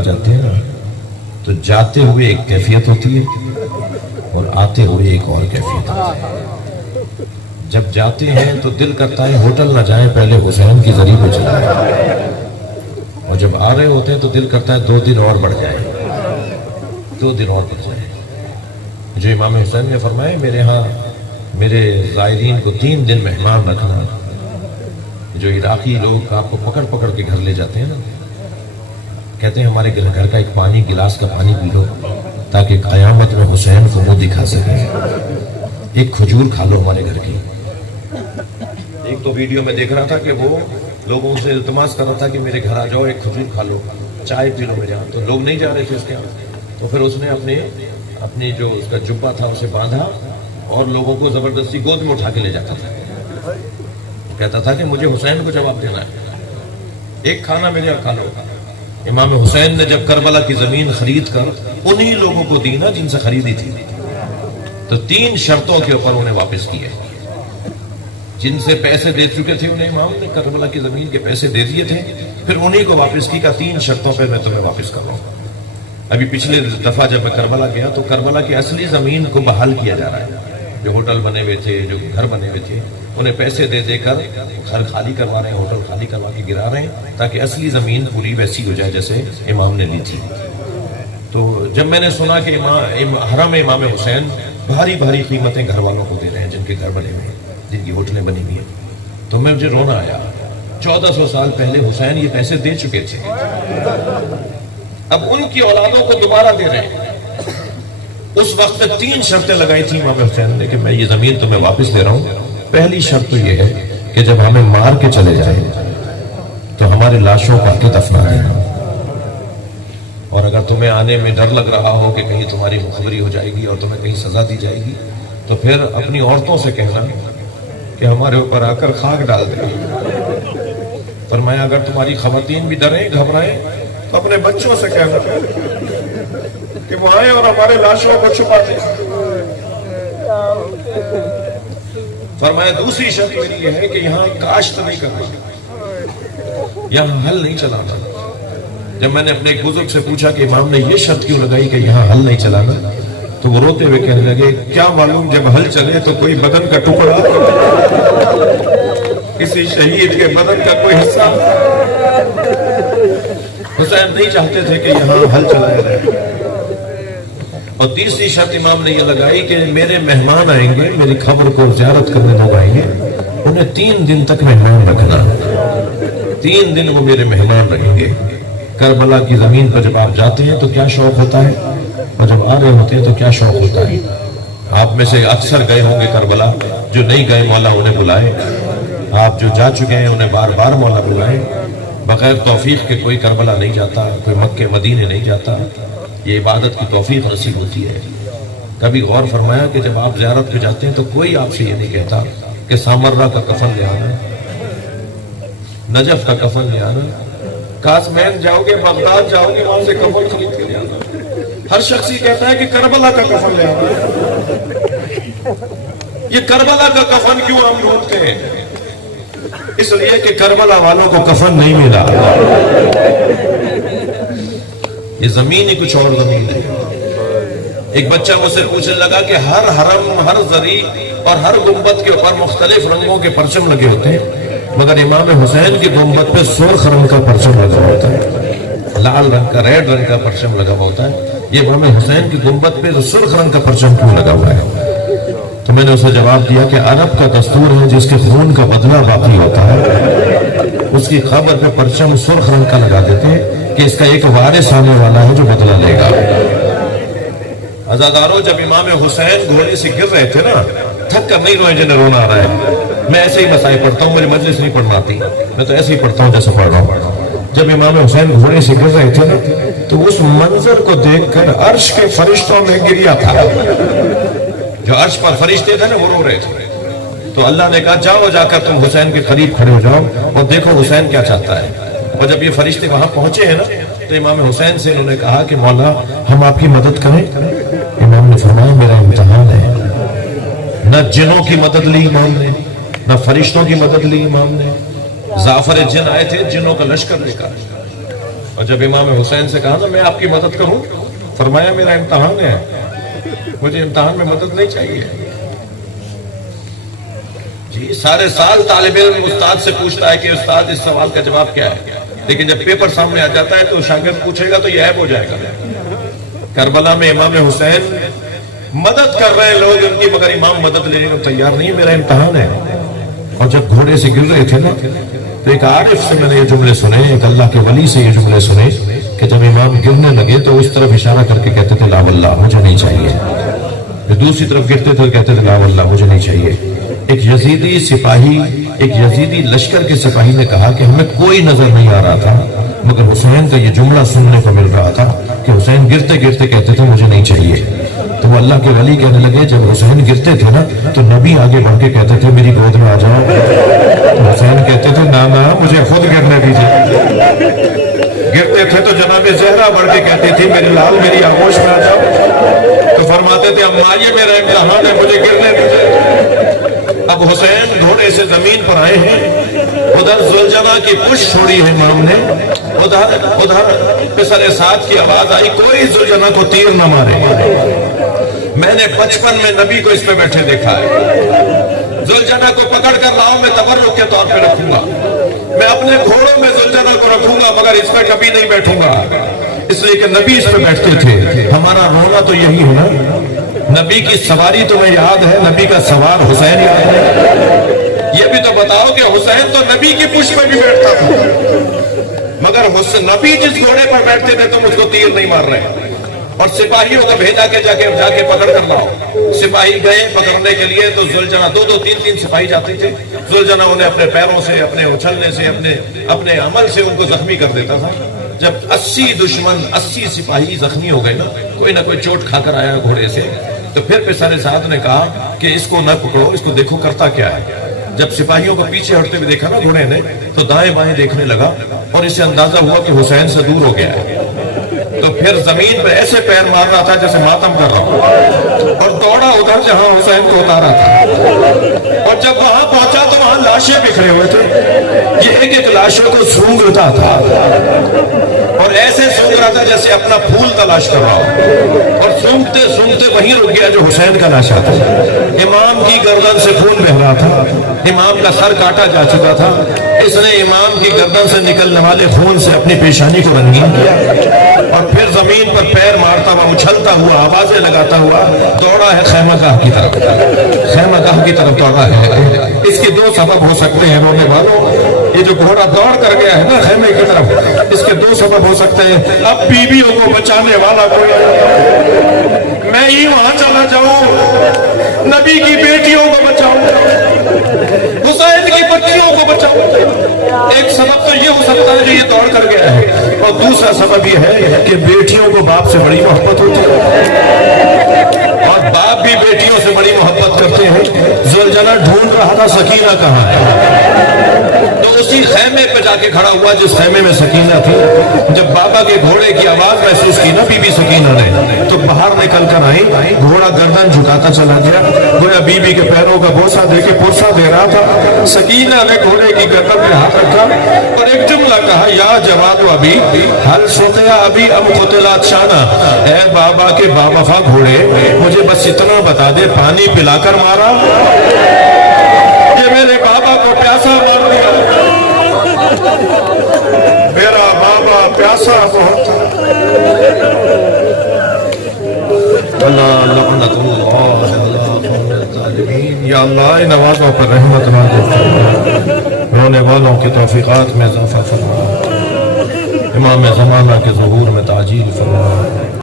کربلا جاتے ہیں نا تو جاتے ہوئے ایک کیفیت ہوتی ہے اور آتے ہوئے ایک اور کیفیت ہوتی ہے۔ جب جاتے ہیں تو دل کرتا ہے ہوٹل نہ جائیں، پہلے حسین کی ذریعے پہ چلائیں، اور جب آ رہے ہوتے ہیں تو دل کرتا ہے 2 دن اور بڑھ جائیں، 2 دن اور بڑھ جائیں۔ جو امام حسین نے فرمائے میرے ہاں میرے زائرین کو 3 دن مہمان رکھنا۔ جو عراقی لوگ آپ کو پکڑ پکڑ کے گھر لے جاتے ہیں نا، کہتے ہیں ہمارے گھر کا ایک گلاس کا پانی پی لو تاکہ قیامت میں حسین کو منہ دکھا سکے، ایک کھجور کھا لو ہمارے گھر کی۔ ایک تو ویڈیو میں دیکھ رہا تھا کہ وہ لوگوں سے التماس کر رہا تھا کہ میرے گھر آ جاؤ، ایک کھجور کھا لو، چائے پی لو میرے یہاں، تو لوگ نہیں جا رہے تھے اس کے یہاں، تو پھر اس نے اپنی جو اس کا جبہ تھا اسے باندھا اور لوگوں کو زبردستی گود میں اٹھا کے لے جاتا تھا، کہتا تھا کہ مجھے حسین کو جواب دینا ہے، ایک کھانا میرے یہاں کھا لو۔ امام حسین نے جب کربلا کی زمین خرید کر انہی لوگوں کو دی نا جن سے خریدی تھی، تو 3 شرطوں کے اوپر انہیں واپس کیے۔ جن سے پیسے دے چکے تھے انہیں امام نے کربلا کی زمین کے پیسے دے دیے تھے، پھر انہی کو واپس کی کہ 3 شرطوں پہ میں تمہیں واپس کر رہا ہوں۔ ابھی پچھلے دفعہ جب میں کربلا گیا تو کربلا کی اصلی زمین کو بحال کیا جا رہا ہے، جو ہوٹل بنے ہوئے تھے، جو گھر بنے ہوئے تھے، انہیں پیسے دے دے کر گھر خالی کروا رہے ہیں، ہوٹل خالی کروا کے گرا رہے ہیں تاکہ اصلی زمین پوری ویسی ہو جائے جیسے امام نے لی تھی۔ تو جب میں نے سنا کہ حرم امام حسین بھاری بھاری قیمتیں گھر والوں کو دے رہے ہیں، جن کے گھر بنے ہوئے ہیں، جن کی ہوٹلیں بنی ہوئی ہیں، تو مجھے رونا آیا۔ 1400 سال پہلے حسین یہ پیسے دے چکے تھے، اب ان کی اولادوں کو دوبارہ دے رہے ہیں۔ اس وقت میں 3 شرطیں لگائی تھی امام حسین نے کہ میں یہ زمین تمہیں واپس دے رہا ہوں۔ پہلی شرط تو یہ ہے کہ جب ہمیں مار کے چلے جائیں تو ہمارے لاشوں کو آ کے دفنا دینا، اور اگر تمہیں آنے میں ڈر لگ رہا ہو کہ کہیں تمہاری مخبری ہو جائے گی اور تمہیں کہیں سزا دی جائے گی تو پھر اپنی عورتوں سے کہنا کہ ہمارے اوپر آ کر خاک ڈال دے۔ فرمایا اگر تمہاری خواتین بھی ڈریں گھبرائیں تو اپنے بچوں سے کہنا کہ وہ آئیں اور ہمارے لاشوں کو چھپا دیں۔ فرمایا دوسری شرط میری یہ ہے کہ یہاں کاشت نہیں کرنا، یہاں حل نہیں چلانا۔ جب میں نے اپنے ایک بزرگ سے پوچھا کہ امام نے یہ شرط کیوں لگائی کہ یہاں حل نہیں چلانا، تو وہ روتے ہوئے کہنے لگے کیا معلوم جب حل چلے تو کوئی بدن کا ٹکڑا، کسی شہید کے بدن کا کوئی حصہ۔ حسین نہیں چاہتے تھے کہ یہاں حل چلایا جائے۔ اور تیسری شرط امام نے یہ لگائی کہ میرے مہمان آئیں گے، میری قبر کو زیارت کرنے لوگ آئیں گے، انہیں 3 دن تک مہمان رکھنا، 3 دن وہ میرے مہمان رہیں گے۔ کربلا کی زمین پر جب آپ جاتے ہیں تو کیا شوق ہوتا ہے، اور جب آ رہے ہوتے ہیں تو کیا شوق ہوتا ہے۔ آپ میں سے اکثر گئے ہوں گے کربلا، جو نہیں گئے مولا انہیں بلائے، آپ جو جا چکے ہیں انہیں بار بار مولا بلائے۔ بغیر توفیق کے کوئی کربلا نہیں جاتا، کوئی مکے مدینے نہیں جاتا، یہ عبادت کی توفیق نصیب ہوتی ہے۔ کبھی غور فرمایا کہ جب آپ زیارت پہ جاتے ہیں تو کوئی آپ سے یہ نہیں کہتا کہ سامرہ کا کفن لے آنا، نجف کا کفن لے آنا، کاسمین جاؤ گے، بغداد جاؤ گے، وہاں سے کفن خرید کے لے آنا۔ ہر شخص یہ کہتا ہے کہ کربلا کا کفن لے آنا۔ یہ کربلا کا کفن کیوں ہم ڈھونڈتے ہیں؟ اس لیے کہ کربلا والوں کو کفن نہیں ملا، یہ زمین ہی کچھ اور زمین ہے۔ ایک بچہ مجھ سے پوچھنے لگا کہ ہر حرم، ہر زری اور ہر گنبد کے اوپر مختلف رنگوں کے پرچم لگے ہوتے ہیں، مگر امام حسین کی گنبد پہ سرخ رنگ کا پرچم لگا ہوتا ہے، لال رنگ کا، ریڈ رنگ کا پرچم لگا ہوتا ہے۔ یہ امام حسین کی گنبد پہ سرخ رنگ کا پرچم کیوں لگا ہوا ہے؟ تو میں نے اسے جواب دیا کہ عرب کا دستور ہے جس کے خون کا بدلہ باقی ہوتا ہے اس کی قبر پہ پرچم سرخ رنگ کا لگا دیتے ہیں کہ اس کا ایک وارث آنے والا ہے جو بدلہ لے گا۔ عزادارو، جب امام حسین گھوڑے سے گر رہے تھے نا، تھک کر نہیں روئے جنہیں رونا آ رہا ہے۔ میں ایسے ہی مسائل پڑھتا ہوں، میری مجلس نہیں پڑھنا آتی، میں تو ایسے ہی پڑھتا ہوں جیسے پڑھ رہا ہوں۔ جب امام حسین گھوڑے سے گر رہے تھے نا تو اس منظر کو دیکھ کر عرش کے فرشتوں میں گریا تھا، جو عرش پر فرشتے تھے نا وہ رو رہے تھے۔ تو اللہ نے کہا جاؤ، جا کر تم حسین کے قریب کھڑے ہو جاؤ اور دیکھو حسین کیا چاہتا ہے۔ اور جب یہ فرشتے وہاں پہنچے ہیں نا تو امام حسین سے انہوں نے کہا کہ مولا ہم آپ کی مدد کریں۔ امام نے فرمایا میرا امتحان ہے، نہ جنوں کی مدد لی امام نے، نہ فرشتوں کی مدد لی امام نے۔ زعفر جن آئے تھے جنوں کا لشکر لے کر، اور جب امام حسین سے کہا نا میں آپ کی مدد کروں، فرمایا میرا امتحان ہے، مجھے امتحان میں مدد نہیں چاہیے۔ جی سارے سال طالب علم استاد سے پوچھتا ہے کہ استاد اس سوال کا جواب کیا ہے، لیکن جب پیپر سامنے آ جاتا ہے تو شاگرد پوچھے گا تو یہ عیب ہو جائے گا۔ کربلا میں امام حسین مدد کر رہے ہیں لوگ ان کی، مگر امام مدد لینے کو تیار نہیں، میرا امتحان ہے۔ اور جب گھوڑے سے گر رہے تھے نا تو ایک عارف سے میں نے یہ جملے سنے، ایک اللہ کے ولی سے یہ جملے سنے کہ جب امام گرنے لگے تو اس طرف اشارہ کر کے کہتے تھے لا واللہ مجھے نہیں چاہیے، پھر دوسری طرف گرتے تھے کہتے تھے لا واللہ مجھے نہیں چاہیے۔ ایک یزیدی سپاہی، ایک یزیدی لشکر کے سپاہی نے کہا کہ ہمیں کوئی نظر نہیں آ رہا تھا، مگر حسین کا یہ جملہ سننے کو مل رہا تھا کہ حسین گرتے گرتے کہتے تھے مجھے نہیں چاہیے۔ تو وہ اللہ کے ولی کہنے لگے جب حسین گرتے تھے نا تو نبی آگے بڑھ کے کہتے تھے میری گود میں آ جاؤ، تو حسین کہتے تھے نا مجھے خود گرنے دیجیے۔ گرتے تھے تو جناب زہرا بڑھ کے کہتی تھی میری لال میری آغوش میں آ جاؤ، تو فرماتے تھے اما یہ میرا امتحان ہے مجھے گرنے دیجیے۔ اب حسین گھوڑے سے زمین پر آئے ہیں، ادھر زلجنا کی پشت چھوڑی ہے امام نے، ادھر پسر سعد کی آواز آئی کوئی زلجنا کو تیر نہ مارے۔ میں نے بچپن میں نبی کو اس پہ بیٹھے دیکھا ہے، زلجنا کو پکڑ کر لاؤ میں تبرک کے طور پہ رکھوں گا، میں اپنے گھوڑوں میں زلجنا کو رکھوں گا مگر اس پہ کبھی نہیں بیٹھوں گا، اس لیے کہ نبی اس پہ بیٹھتے تھے۔ ہمارا رونا تو یہی ہے نا، نبی کی سواری تمہیں یاد ہے، نبی کا سوار حسین یاد ہے؟ یہ بھی تو بتاؤ کہ حسین تو نبی کی پشت پہ بھی بیٹھتا تھا، مگر نبی جس گھوڑے پر بیٹھتے تھے تم اس کو تیر نہیں مار رہے، اور سپاہیوں کو بھیجا کہ جا کے پکڑ کر لاؤ۔ سپاہی گئے پکڑنے کے لیے تو زلجنا دو تین سپاہی جاتے تھے، زلجنا انہیں اپنے پیروں سے اپنے اچھلنے سے اپنے عمل سے ان کو زخمی کر دیتا تھا۔ جب 80 دشمن 80 سپاہی زخمی ہو گئے نا، کوئی نہ کوئی چوٹ کھا کر آیا گھوڑے سے، تو پھر پسر سعد نے کہا کہ اس کو نہ پکڑو، اس کو دیکھو کرتا کیا ہے۔ جب سپاہیوں کو پیچھے ہٹتے ہوئے دیکھا نا گھوڑے نے تو دائیں بائیں دیکھنے لگا اور اسے اندازہ ہوا کہ حسین سے دور ہو گیا ہے، تو پھر زمین پہ ایسے پیر مار رہا تھا جیسے ماتم کر رہا ہوں، اور دوڑا ادھر جہاں حسین کو اتارا تھا، اور جب وہاں پہنچا تو وہاں لاشیں بکھرے ہوئے تھے، یہ ایک ایک لاشوں کو سونگتا تھا اور ایسے سونگ رہا تھا جیسے اپنا پھول تلاش کر رہا ہو، اور سونگتے سونگتے وہیں رک گیا جو حسین کا لاشا تھا۔ امام کی گردن سے خون بہہ رہا تھا، امام کا سر کاٹا جا چکا تھا، اس نے امام کی گردن سے نکلنے والے خون سے اپنی پیشانی کو رنگین کیا، اور پھر زمین پر پیر مارتا ہوا اچھلتا ہوا آوازیں لگاتا ہوا دوڑا ہے خیمہ گاہ کی طرف، خیمہ گاہ کی طرف دوڑا ہے۔ اس کے دو سبب ہو سکتے ہیں رونے والوں، یہ جو گھوڑا دوڑ کر گیا ہے نا خیمے کی طرف، اس کے دو سبب ہو سکتے ہیں۔ اب بیویوں کو بچانے والا کوئی، میں ہی وہاں چلا جاؤں، نبی کی بیٹیوں کو بچاؤں، حسین کی بچیوں کو بچاؤں۔ ایک سبب تو یہ ہو سکتا ہے جو یہ دوڑ کر گیا ہے، اور دوسرا سبب یہ ہے کہ بیٹیوں کو باپ سے بڑی محبت ہوتی ہے، اور باپ بھی بیٹیوں سے بڑی محبت کرتے ہیں۔ زلجنا ڈھونڈ رہا تھا سکینہ کہاں ہے، تو اسی خیمے پہ جا کے کھڑا ہوا جس خیمے میں سکینہ تھی۔ جب بابا کے گھوڑے کی آواز محسوس کی نا بی بی سکینہ نے، تو باہر نکل کر آئی، گھوڑا گردن جھکاتا چلا گیا، گویا بی بی کے پیروں کا بوسہ دے کے پرسہ دے رہا تھا۔ سکینہ نے گھوڑے کی گردن پہ ہاتھ رکھا اور ایک جملہ کہا یا جواد ابھی حل سوتیا ابھی ام قتلات شانہ، اے بابا کے باوفا گھوڑے مجھے بس اتنا بتا دے پانی پلا کر مارا کہ میرے بابا کو پیاسا مار دیا، میرا بابا پیاسا بہت تھا۔ اللہ لعنت اللہ علی الظالمین۔ یا اللہ ان نوازوں پر رحمت نازل فرما، رونے والوں کی توفیقات میں اضافہ فرما، امام زمانہ کے ظہور میں تعجیل فرما۔